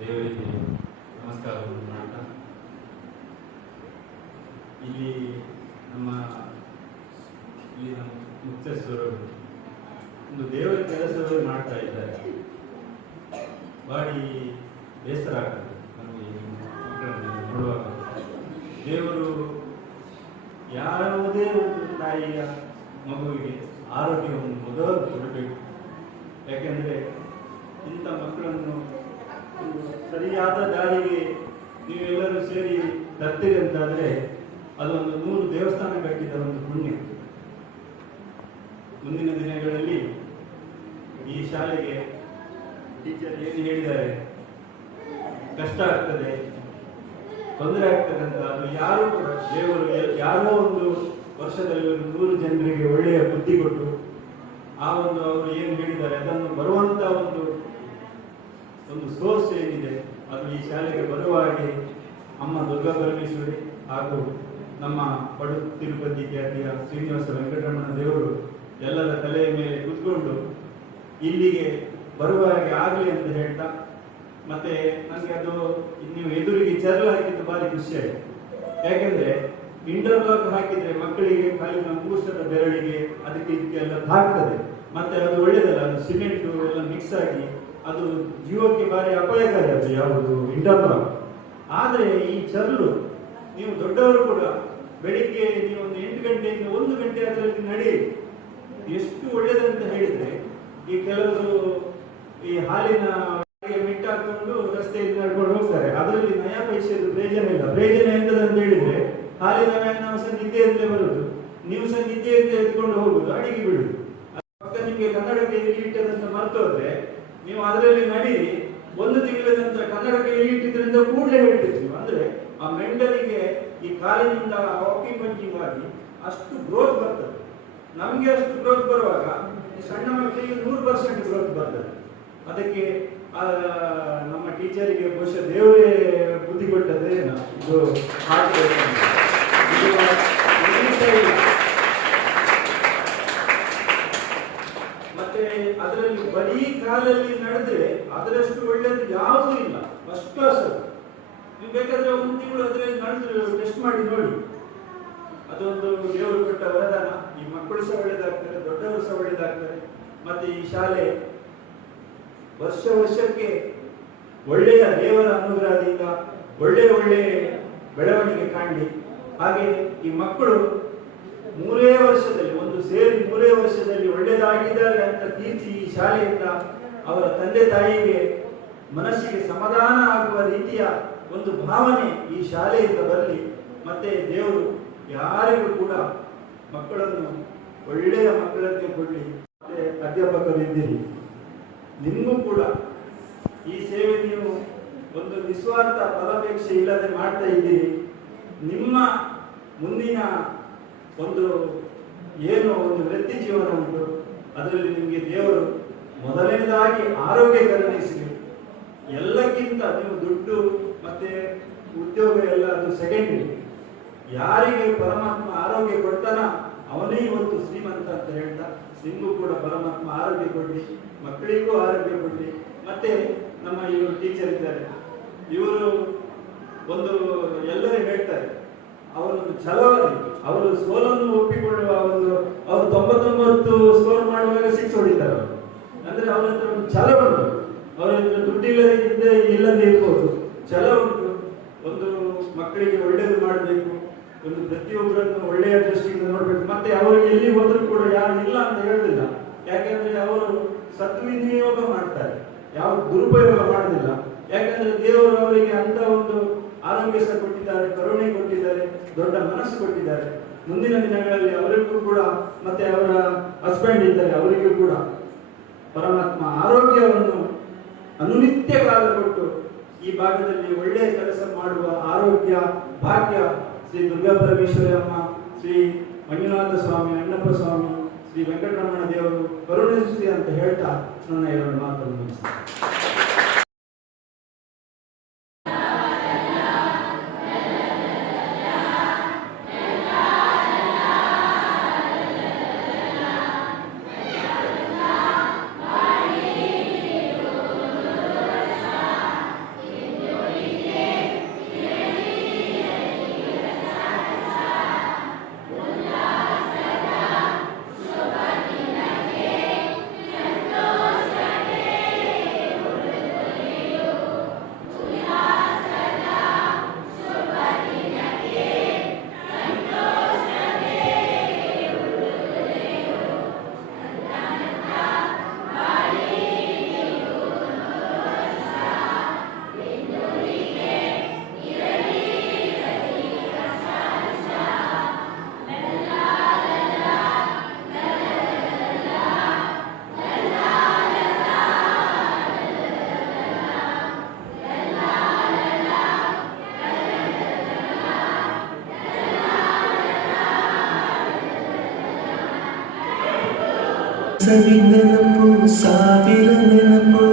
ದೇವರಿಗೆ ನಮಸ್ಕಾರವನ್ನು ಮಾಡ್ತಾ, ಇಲ್ಲಿ ನಮ್ಮ ಮುಖ್ಯಸ್ಥರು ಒಂದು ದೇವರ ಕೆಲಸವೇ ಮಾಡ್ತಾ ಇದ್ದಾರೆ. ಭಾರಿ ಬೇಸರ ಆಗ್ತದೆ ನಮಗೆ ಮಕ್ಕಳನ್ನು ನೋಡುವಾಗ. ದೇವರು ಯಾವುದೇ ಒಂದು ತಾಯಿಯ ಮಗುವಿಗೆ ಆರೋಗ್ಯವನ್ನು ಮೊದಲು ಕೊಡಬೇಕು. ಯಾಕೆಂದರೆ ಇಂಥ ಮಕ್ಕಳನ್ನು ಸರಿಯಾದ ದಾರಿಗೆ ನೀವೆಲ್ಲರೂ ಸೇರಿ ತರ್ತೀರಿ ಅಂತಾದರೆ ಅದೊಂದು 100 ದೇವಸ್ಥಾನ ಕಟ್ಟಿದ ಒಂದು ಪುಣ್ಯ. ಮುಂದಿನ ದಿನಗಳಲ್ಲಿ ಈ ಶಾಲೆಗೆ ಟೀಚರ್ ಏನು ಹೇಳಿದ್ದಾರೆ, ಕಷ್ಟ ಆಗ್ತದೆ, ತೊಂದರೆ ಆಗ್ತದೆ ಅಂತ ಅದು ಯಾರು ಕೂಡ ದೇವರು ಯಾರೋ ಒಂದು ವರ್ಷದಲ್ಲಿ 100 ಜನರಿಗೆ ಒಳ್ಳೆಯ ಬುದ್ಧಿ ಕೊಟ್ಟು ಅವರು ಏನು ಹೇಳಿದ್ದಾರೆ ಅದನ್ನು ಬರುವಂತ ಒಂದು ಸೋರ್ಸ್ ಏನಿದೆ ಅದು ಈ ಶಾಲೆಗೆ ಬರುವ ಹಾಗೆ ಅಮ್ಮ ದುರ್ಗಾ ಪರಮೇಶ್ವರಿ ಹಾಗೂ ನಮ್ಮ ಪಡು ತಿರುಪತಿ ಖ್ಯಾತಿಯ ಶ್ರೀನಿವಾಸ ವೆಂಕಟರಮಣ ದೇವರು ಎಲ್ಲರ ತಲೆಯ ಮೇಲೆ ಕೂತ್ಕೊಂಡು ಇಲ್ಲಿಗೆ ಬರುವ ಹಾಗೆ ಆಗಲಿ ಅಂತ ಹೇಳ್ತಾ, ಮತ್ತೆ ನನಗೆ ಅದು ನೀವು ಎದುರಿಗೆ ಚರ್ಲ ಹಾಕಿದ್ದು ಭಾರಿ ಖುಷಿ ಆಯಿತು. ಯಾಕೆಂದ್ರೆ ಇಂಟರ್ಲಾಕ್ ಹಾಕಿದ್ರೆ ಮಕ್ಕಳಿಗೆ ಕಾಲಿನ ಕೂಷ್ಟದ ಬೆರಳಿಗೆ ಅದಕ್ಕೆ ಇದಕ್ಕೆಲ್ಲ ತಾಗ್ತದೆ, ಮತ್ತೆ ಅದು ಒಳ್ಳೇದಲ್ಲ, ಅದು ಸಿಮೆಂಟ್ ಎಲ್ಲ ಮಿಕ್ಸ್ ಆಗಿ ಅದು ಜೀವಕ್ಕೆ ಭಾರಿ ಅಪಾಯಕಾರಿ. ಅದು ಯಾವುದು ಇಂಟರ್ಲಾಕ್. ಆದರೆ ಈ ಚರ್ಲು ನೀವು ದೊಡ್ಡವರು ಕೂಡ ಬೆಳಿಗ್ಗೆ ನೀವು ಒಂದು 8 ಗಂಟೆಯಿಂದ 1 ಗಂಟೆ ಅದರಲ್ಲಿ ನಡೆಯಿರಿ. ಎಷ್ಟು ಒಳ್ಳೇದಂತ ಹೇಳಿದ್ರೆ, ಈ ಕೆಲವರು ಈ ಹಾಲಿನ ಮಿಟ್ಟಾಕೊಂಡು ರಸ್ತೆಯಲ್ಲಿ ನಡ್ಕೊಂಡು ಹೋಗ್ತಾರೆ, ಅದರಲ್ಲಿ ನಯಾ ಪೈಸೆದು ಪ್ರಯೋಜನ ಇಲ್ಲ. ಪ್ರಯೋಜನ ಎಂತದಂತ ಹೇಳಿದ್ರೆ, ಹಾಲಿನ ಮೇಲೆ ನಾವು ಸಹ ನಿದ್ದೆಯಲ್ಲೇ ಬರುದು, ನೀವು ಸಹ ನಿದ್ದೆಯಂತೆ ಎತ್ಕೊಂಡು ಹೋಗುದು, ಅಡಿಗೆ ಬಿಡುದು. ಪಕ್ಕ ನಿಮಗೆ ಕನ್ನಡಕ್ಕೆ ಇಲ್ಲಿ ಇಟ್ಟದಂತ ಮರ್ತೋದ್ರೆ ನೀವು ಅದರಲ್ಲಿ ನಡೀರಿ. 1 ತಿಂಗಳ ನಂತರ ಕನ್ನಡಕ್ಕೆ ಇಲ್ಲಿ ಇಟ್ಟಿದ್ರಿಂದ ಕೂಡಲೇ ಹೇಳ್ತಿದ್ವಿ. ಅಂದ್ರೆ ಆ ಮೆಂಡಲಿಗೆ ಈ ಕಾಲಿನಿಂದ ವಾಕಿಂಗ್ ಪಂಚಿಂಗ್ ಆಗಿ ಅಷ್ಟು ಗ್ರೋತ್ ಬರ್ತದೆ. ನಮಗೆ ಅಷ್ಟು ಗ್ರೋತ್ ಬರುವಾಗ ಈ ಸಣ್ಣ ಮಕ್ಕಳಿಗೆ 100% ಗ್ರೋತ್ ಬರ್ತದೆ. ಅದಕ್ಕೆ ನಮ್ಮ ಟೀಚರಿಗೆ ಬಹುಶಃ ದೇವರೇ ಬುದ್ಧಿ ಕೊಟ್ಟದೆ ಇದು ಮತ್ತೆ ಅದರಲ್ಲಿ ಬರೀ ಕಾಲಲ್ಲಿ ನಡೆದ್ರೆ ಅದರಷ್ಟು ಒಳ್ಳೆಯದು ಯಾವುದೂ ಇಲ್ಲ. First class. ನೀವು ಬೇಕಾದ್ರೆ 1 ತಿಂಗಳು ಅದರಲ್ಲಿ ನಡೆದ್ರೆ ಟೆಸ್ಟ್ ಮಾಡಿ ನೋಡಿ. ಅದೊಂದು ದೇವರು ಕೊಟ್ಟ ವರದಾನ. ಈ ಮಕ್ಕಳು ಸಹ ಒಳ್ಳೆಯದಾಗ್ತಾರೆ, ದೊಡ್ಡವರು ಸಹ ಒಳ್ಳೆಯದಾಗ್ತಾರೆ. ಮತ್ತೆ ಈ ಶಾಲೆ ವರ್ಷಕ್ಕೆ ಒಳ್ಳೆಯ ದೇವರ ಅನುಗ್ರಹದಿಂದ ಒಳ್ಳೆಯ ಬೆಳವಣಿಗೆ ಕಾಣಲಿ. ಹಾಗೆ ಈ ಮಕ್ಕಳು 3 ವರ್ಷದಲ್ಲಿ ಸೇರಿ 3 ವರ್ಷದಲ್ಲಿ ಒಳ್ಳೆಯದಾಗಿದ್ದಾರೆ ಅಂತ ಕೀರ್ತಿ ಈ ಶಾಲೆಯಿಂದ ಅವರ ತಂದೆ ತಾಯಿಗೆ ಮನಸ್ಸಿಗೆ ಸಮಾಧಾನ ಆಗುವ ರೀತಿಯ ಒಂದು ಭಾವನೆ ಈ ಶಾಲೆಯಿಂದ ಬರಲಿ. ಮತ್ತೆ ದೇವರು ಯಾರಿಗೂ ಕೂಡ ಮಕ್ಕಳನ್ನು ಒಳ್ಳೆಯ ಮಕ್ಕಳಂತೆ ಕೊಡಲಿ. ಮತ್ತೆ ಅಧ್ಯಾಪಕರಿದ್ದೀರಿ, ನಿಮಗೂ ಕೂಡ ಈ ಸೇವೆ ನೀವು ಒಂದು ನಿಸ್ವಾರ್ಥ ಫಲಾಪೇಕ್ಷೆ ಇಲ್ಲದೆ ಮಾಡ್ತಾ ಇದ್ದೀರಿ. ನಿಮ್ಮ ಮುಂದಿನ ಒಂದು ವೃತ್ತಿ ಜೀವನ ಉಂಟು, ಅದರಲ್ಲಿ ನಿಮಗೆ ದೇವರು ಮೊದಲನೇದಾಗಿ ಆರೋಗ್ಯ ಕರುಣಿಸಲಿ. ಎಲ್ಲಕ್ಕಿಂತ ನೀವು ದುಡ್ಡು ಮತ್ತೆ ಉದ್ಯೋಗ ಎಲ್ಲ ಅದು ಸೆಕೆಂಡರಿ. ಯಾರಿಗೆ ಪರಮಾತ್ಮ ಆರೋಗ್ಯ ಕೊಡ್ತಾನ ಅವನೇ ಇವತ್ತು ಶ್ರೀಮಂತ ಅಂತ ಹೇಳ್ತಾ, ನಿಮಗೂ ಕೂಡ ಪರಮಾತ್ಮ ಆರೋಗ್ಯ ಕೊಡಲಿ, ಮಕ್ಕಳಿಗೂ ಆರೋಗ್ಯ ಕೊಡಲಿ. ಮತ್ತೆ ನಮ್ಮ ಇವರು ಟೀಚರ್ ಇದ್ದಾರೆ, ಇವರು ಎಲ್ಲರೂ ಹೇಳ್ತಾರೆ, ಅವರೊಂದು ಛಲವಾದಿ. ಅವರು ಸೋಲನ್ನು ಒಪ್ಪಿಕೊಳ್ಳುವ ಅವರು 99 ಸ್ಕೋರ್ ಮಾಡುವಾಗ 6 ಹೊಡಿತಾರೆ. ಅಂದ್ರೆ ಅವರ ಹತ್ರ ಒಂದು ಛಲ ಉಂಟು. ಅವರ ಹತ್ರ ಇಲ್ಲದೆ ಇರ್ಬೋದು, ಛಲ ಉಂಟು. ಮಕ್ಕಳಿಗೆ ಒಳ್ಳೇದು ಮಾಡಬೇಕು, ಪ್ರತಿಯೊಬ್ಬರನ್ನು ಒಳ್ಳೆಯ ದೃಷ್ಟಿಯಿಂದ ನೋಡ್ಬೇಕು. ಮತ್ತೆ ಅವರಿಗೆ ಎಲ್ಲಿ ಹೋದ್ರೂ ಕೂಡ ಯಾರು ಇಲ್ಲ ಅಂತ ಹೇಳುದಿಲ್ಲ. ಯಾಕೆಂದ್ರೆ ಅವರು ಸದ್ವಿನಿಯೋಗ ಮಾಡ್ತಾರೆ, ಯಾವ ದುರುಪಯೋಗ ಮಾಡುದಿಲ್ಲ. ಯಾಕಂದ್ರೆ ದೇವರು ಅವರಿಗೆ ಅಂತ ಒಂದು ಆರೋಗ್ಯ ಸಹ ಕೊಟ್ಟಿದ್ದಾರೆ, ಕರುಣೆ ಕೊಟ್ಟಿದ್ದಾರೆ, ದೊಡ್ಡ ಮನಸ್ಸು ಕೊಟ್ಟಿದ್ದಾರೆ. ಮುಂದಿನ ದಿನಗಳಲ್ಲಿ ಅವರಿಗೂ ಕೂಡ ಮತ್ತೆ ಅವರ ಹಸ್ಬೆಂಡ್ ಇದ್ದಾರೆ, ಅವರಿಗೂ ಕೂಡ ಪರಮಾತ್ಮ ಆರೋಗ್ಯವನ್ನು ಅನುನಿತ್ಯ ಕಾಲ ಕೊಟ್ಟು ಈ ಭಾಗದಲ್ಲಿ ಒಳ್ಳೆಯ ಕೆಲಸ ಮಾಡುವ ಆರೋಗ್ಯ ಭಾಗ್ಯ ಶ್ರೀ ದುರ್ಗಾ ಪರಮೇಶ್ವರಿ ಅಮ್ಮ, ಶ್ರೀ ಮಂಜುನಾಥ ಸ್ವಾಮಿ, ಅಣ್ಣಪ್ಪ ಸ್ವಾಮಿ, ಶ್ರೀ ವೆಂಕಟರಮಣ ದೇವರು ಕರುಣಿಸಲಿ ಅಂತ ಹೇಳ್ತಾ ನನ್ನ 2 ಮಾತನ್ನು ಮುಗಿಸ್ತೇನೆ. ಸವಿ ನೆನಪು ಸಾವಿರ ನೆನಪು